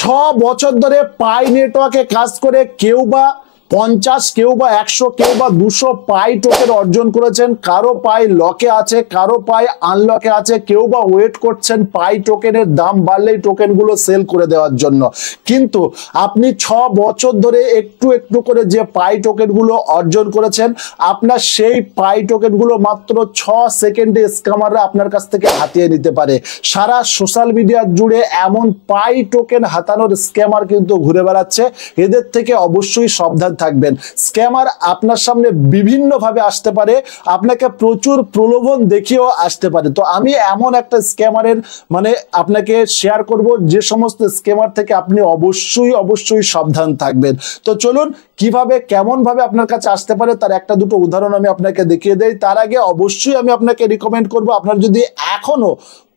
6 বছর ধরে পাই নেটওয়ার্কে কাজ করে কেউ বা 50, কেউ বা 100, কেউ বা 200 পাই টোকেন অর্জন করেছেন। কারো পাই লকে আছে, কারো পাই আনলকে আছে, কেউ বা ওয়েট করছেন পাই টোকেনের দাম বাড়লেই টোকেনগুলো সেল করে দেওয়ার জন্য। কিন্তু আপনি 6 বছর ধরে একটু একটু করে যে পাই টোকেনগুলো অর্জন করেছেন, আপনার সেই পাই টোকেনগুলো মাত্র 6 সেকেন্ডে স্ক্যামাররা আপনার কাছ থেকে হাতিয়ে নিতে পারে। সারা সোশ্যাল মিডিয়া জুড়ে এমন পাই টোকেন হাতানোর স্ক্যামার কিন্তু ঘুরে বেড়াচ্ছে। এদের থেকে অবশ্যই সাবধান থাকবেন। স্ক্যামার আপনার সামনে বিভিন্ন ভাবে আসতে পারে, আপনাকে প্রচুর প্রলোভন দেখিয়েও আসতে পারে। তো আমি এমন একটা স্ক্যামারের আপনাকে শেয়ার করব, যে সমস্ত স্ক্যামার থেকে আপনি অবশ্যই সাবধান থাকবেন। তো চলুন কিভাবে কেমন ভাবে আপনার কাছে আসতে পারে তার একটা দুটো উদাহরণ আমি আপনাকে দেখিয়ে দেই। তার আগে অবশ্যই আমি আপনাকে রিকমেন্ড করব, আপনার যদি এখনো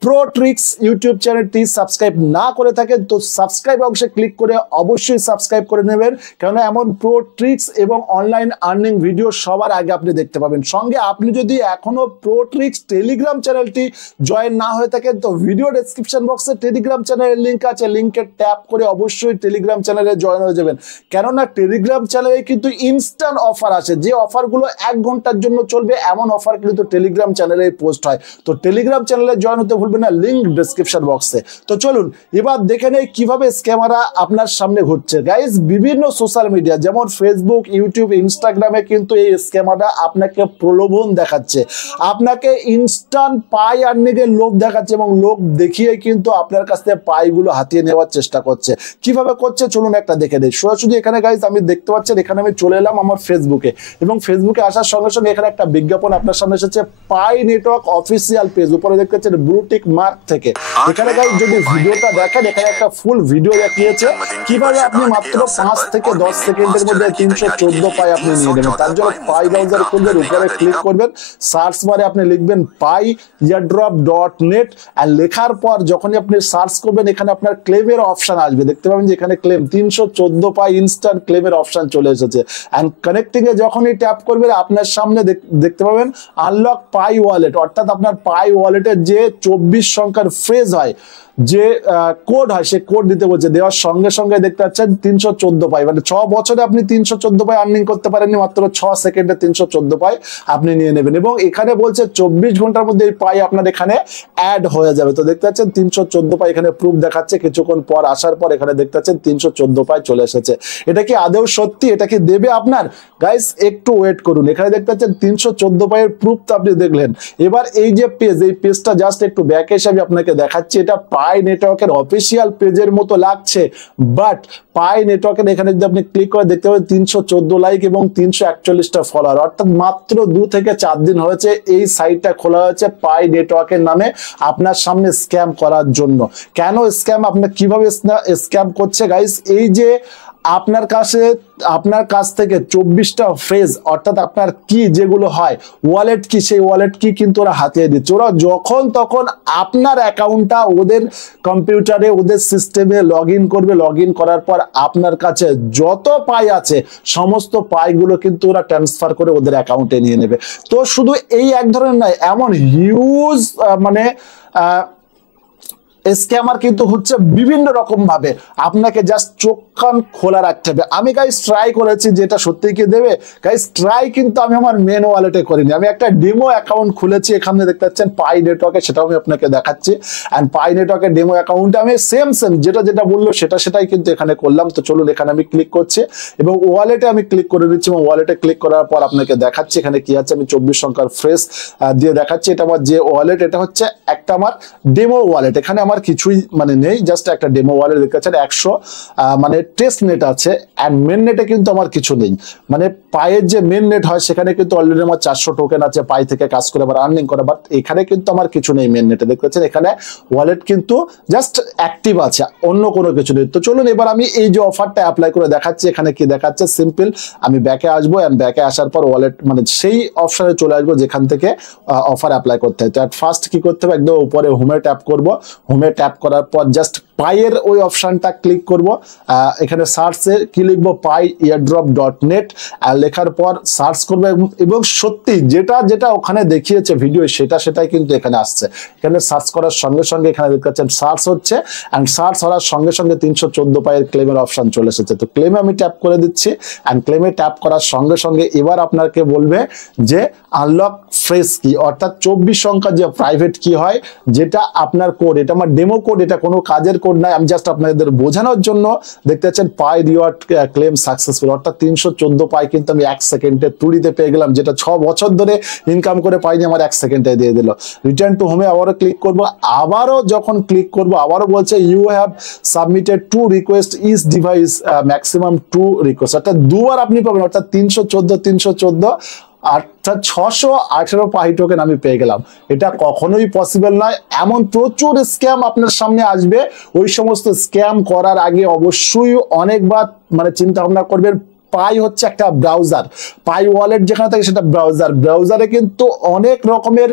প্রো ট্রিক্স ইউটিউব চ্যানেলটি সাবস্ক্রাইব না করে থাকেন তো সাবস্ক্রাইব অংশে ক্লিক করে অবশ্যই সাবস্ক্রাইব করে নেবেন, কারণ এমন প্রো ট্রিক্স এবং অনলাইন আর্নিং ভিডিও সবার আগে আপনি দেখতে পাবেন। সঙ্গে আপনি যদি এখনো প্রো ট্রিক্স টেলিগ্রাম চ্যানেলটি জয়েন না হয়ে থাকেন তো ভিডিও ডেসক্রিপশন বক্সে টেলিগ্রাম চ্যানেলের লিঙ্ক আছে, লিঙ্কে ট্যাপ করে অবশ্যই টেলিগ্রাম চ্যানেলে জয়েন হয়ে যাবেন। কেননা টেলিগ্রাম চ্যানেলে কিন্তু ইনস্ট্যান্ট অফার আছে, যে অফারগুলো 1 ঘন্টার জন্য চলবে এমন অফার কিন্তু টেলিগ্রাম চ্যানেলে পোস্ট হয়। তো টেলিগ্রাম চ্যানেলে জয়েন হতে ভুলবেন না, লিংক ডেসক্রিপশন বক্সে। তো চলুন এবার দেখে নেই কিভাবে স্ক্যামাররা আপনার সামনে ঘুরছে। গাইস, বিভিন্ন সোশ্যাল মিডিয়া যেমন ফেসবুক, ইউটিউব, ইনস্টাগ্রামে কিন্তু এই স্ক্যামাররা আপনাকে প্রলোভন দেখাচ্ছে, আপনাকে ইনস্ট্যান্ট পাই আর্নিং এর লোভ দেখাচ্ছে এবং লোভ দেখিয়ে কিন্তু আপনার কাছ থেকে পাইগুলো হাতিয়ে নেওয়ার চেষ্টা করছে। কিভাবে করছে চলুন একটা দেখে নেই। সরাসরি এখানে গাইস আমি দেখতে পাচ্ছেন, এখানে আমি চলে এলাম আমার ফেসবুকে, এবং ফেসবুকে আসার সঙ্গে সঙ্গে এখানে একটা বিজ্ঞাপন আপনার সামনে এসেছে, পাই নেটওয়ার্ক অফিসিয়াল পেজ, উপরে দেখতে পাচ্ছেন ব্লু টিক মার্ক থেকে। এখানে গাইস যদি ভিডিওটা দেখেন, এখানে একটা ফুল ভিডিও দেখিয়েছে কিভাবে আপনি মাত্র 5 থেকে 10 সেকেন্ডের মধ্যে 314 পাই আপনি নিয়ে নেবেন। তার জন্য পাই ব্রাউজার খুলবেন, উপরে ক্লিক করবেন, সার্চ বারে আপনি লিখবেন paiairdrop.net, আর লেখার পর যখনই আপনি সার্চ করবেন এখানে আপনার ক্লেমের অপশন আসবে, দেখতে পাবেন যে এখানে ক্লেম 314 পাই ইনস্ট্যান্ট ক্লেমের অপশন চলে এসেছে। এন্ড কানেক্টিং এ যখনই ট্যাপ করবেন আপনার সামনে দেখতে পাবেন আনলক পাই ওয়ালেট, অর্থাৎ আপনার পাই ওয়ালেটের যে 24 সংখ্যার ফ্রেজ হয়, যে কোড হয়, সে কোড দিতে বলছে। দেওয়ার সঙ্গে সঙ্গে দেখতে পাচ্ছেন 314 পাই, মানে 6 বছরে আপনি 314 পাই আর্নিং করতে পারেননি, মাত্র 6 সেকেন্ডে 314 পাই আপনি নিয়ে নেবেন। এবং এখানে বলছে 24 ঘন্টার মধ্যে এই পাই আপনার এখানে অ্যাড হয়ে যাবে। তো দেখতে পাচ্ছেন 314 পাই এখানে প্রুফ দেখাচ্ছে, কিছুক্ষণ পর আসার পর এখানে দেখতে পাচ্ছেন 314 পাই চলে এসেছে। এটা কি আদৌ সত্যি? এটা কি দেবে আপনার? গাইস একটু ওয়েট করুন। এখানে দেখতে পাচ্ছেন 314 পাইয়ের প্রুফ তো আপনি দেখলেন। এবার এই যে পেজ, এই পেজটা জাস্ট একটু ব্যাক হিসাবে আপনাকে দেখাচ্ছি। এটা পাই নেটওয়ার্কের অফিসিয়াল পেজের মতো লাগছে, বাট পাই নেটওয়ার্কের এখানে যদি আপনি ক্লিক করে দেখতে পাবেন 314 লাইক এবং 341টা ফলোয়ার, অর্থাৎ মাত্র 2 থেকে 4 দিন হয়েছে এই সাইটটা খোলা হয়েছে পাই নেটওয়ার্কের নামে আপনার সামনে স্ক্যাম করার জন্য। কেন স্ক্যাম, আপনার কিভাবে স্ক্যাম করছে গাইস? এই যে আপনার কাছ থেকে 24টা ফ্রেজ, অর্থাৎ আপনার কি যেগুলো হয় ওয়ালেট কি, সেই ওয়ালেট কি কিন্তু ওরা হাতিয়ে দিচ্ছে। ওরা যখন তখন আপনার অ্যাকাউন্টটা ওদের কম্পিউটারে, ওদের সিস্টেমে লগ ইন করবে, লগ ইন করার পর আপনার কাছে যত পাই আছে সমস্ত পাইগুলো কিন্তু ওরা ট্রান্সফার করে ওদের অ্যাকাউন্টে নিয়ে নেবে। তো শুধু এই এক ধরনের নয়, এমন হিউজ স্ক্যামার কিন্তু হচ্ছে বিভিন্ন রকম ভাবে। আপনাকে জাস্ট চোখ কান খোলা রাখতে হবে। আমি গাইস ট্রাই করেছি, যেটা সত্যি কি দেবে গাইস, ট্রাই কিন্তু আমি আমার মেন ওয়ালেটে করিনি, আমি একটা ডেমো অ্যাকাউন্ট খুলেছি। এখানে দেখতে পাচ্ছেন পাই নেটওয়ার্কে, সেটাও আমি আপনাকে দেখাচ্ছি। এন্ড পাই নেটওয়ার্কের ডেমো অ্যাকাউন্টে আমি সেম যেটা বললো সেটাই কিন্তু এখানে করলাম। তো চলুন এখানে আমি ক্লিক করছি এবং ওয়ালেটে আমি ক্লিক করে দিচ্ছি, এবং ওয়ালেটে ক্লিক করার পর আপনাকে দেখাচ্ছি এখানে কি আছে। আমি 24 সংখ্যার ফ্রেশ দিয়ে দেখাচ্ছি। এটা আমার যে ওয়ালেট, এটা হচ্ছে একটা আমার ডেমো ওয়ালেট। এখানে আমার কিছুই নেই, জাস্ট একটা ডেমো ওয়ালেট দেখতে পাচ্ছেন। 100 টেস্ট নেট আছে, এন্ড মেন নেটে কিন্তু আমার কিছু নেই। পাইয়ের যে মেন নেট হয় সেখানে কিন্তু অলরেডি আমার 400 টোকেন আছে পাই থেকে কাজ করে আবার আর্নিং করে, বাট এখানে কিন্তু আমার কিছু নেই মেন নেটে। দেখতে পাচ্ছেন এখানে ওয়ালেট কিন্তু জাস্ট অ্যাক্টিভ আছে, অন্য কোনো কিছু নেই। তো চলুন এবার আমি এই যে অফারটা অ্যাপ্লাই করে দেখাচ্ছি। এখানে কি দেখাচ্ছে, সিম্পল আমি ব্যাকে আসবো, এন্ড ব্যাকে আসার পর ওয়ালেট সেই অপশনে চলে আসবো যেখান থেকে অফার অ্যাপ্লাই করতে হয়। তো ফার্স্ট কি করতে হবে, একদম উপরে হোমে ট্যাপ করবো। হোমে ক্লেমে ট্যাপ করার পর জাস্ট পাইয়ের ওই অপশনটা ক্লিক করব। এখানে সার্চে কি লিখবো, পাই এয়ারড্রপ.net, লেখার পর সার্চ করবো এবং সত্যি যেটা যেটা ওখানে দেখিয়েছে ভিডিও সেটাই কিন্তু এখানে আসছে। এখানে সার্চ করার সঙ্গে সঙ্গে এখানে দেখতে পাচ্ছেন সার্চ হচ্ছে, অ্যান্ড সার্চ হওয়ার সঙ্গে সঙ্গে 314 পাইয়ের ক্লেমের অপশন চলে এসেছে। তো ক্লেমে আমি ট্যাপ করে দিচ্ছি, অ্যান্ড ক্লেমে ট্যাপ করার সঙ্গে সঙ্গে এবার আপনাকে বলবে যে আনলক ফ্রেশ কি, অর্থাৎ 24 সংখ্যার যে প্রাইভেট কি হয়, যেটা আপনার কোড, এটা আমার ডেমো কোড, এটা কোনো কাজের কোড নাই, আমি জাস্ট আপনাদের বোঝানোর জন্য। দেখতে পাচ্ছেন পাই রিওয়ার্ড ক্লেম সাকসেসফুল, অর্থাৎ 314 পাই কিন্তু আমি 1 সেকেন্ডে তুলিতে পেয়ে গেলাম, যেটা 6 বছর ধরে ইনকাম করে পাইনি, আমার 1 সেকেন্ডে দিয়ে দিল। রিটার্ন টু হোমে আবারও ক্লিক করব, আবারও যখন ক্লিক করব আবারও বলছে you have submitted 2 request, each device maximum 2 request, অর্থাৎ দুবার আপনি পাবেন, অর্থাৎ 314 অর্থাৎ 618 পাই টোকেন আমি পেয়ে গেলাম। এটা কখনোই পসিবল নয়, এমন প্রচুর স্ক্যাম আপনার সামনে আসবে। ওই সমস্ত স্ক্যাম করার আগে অবশ্যই অনেকবার মানে চিন্তা ভাবনা করবেন। পাই হচ্ছে একটা ব্রাউজার, পাই ওয়ালেট যেখানে থাকে সেটা ব্রাউজারে কিন্তু অনেক রকমের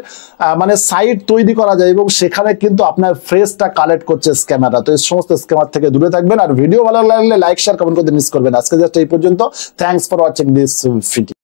মানে সাইট তৈরি করা যায় এবং সেখানে কিন্তু আপনার ফ্রেসটা কালেক্ট করছে স্ক্যামাররা। তো এই সমস্ত স্ক্যামার থেকে দূরে থাকবেন, আর ভিডিও ভালো লাগলে লাইক শেয়ার কমেন্ট করতে মিস করবেন। আজকে জাস্ট এই পর্যন্ত। Thanks for watching this video.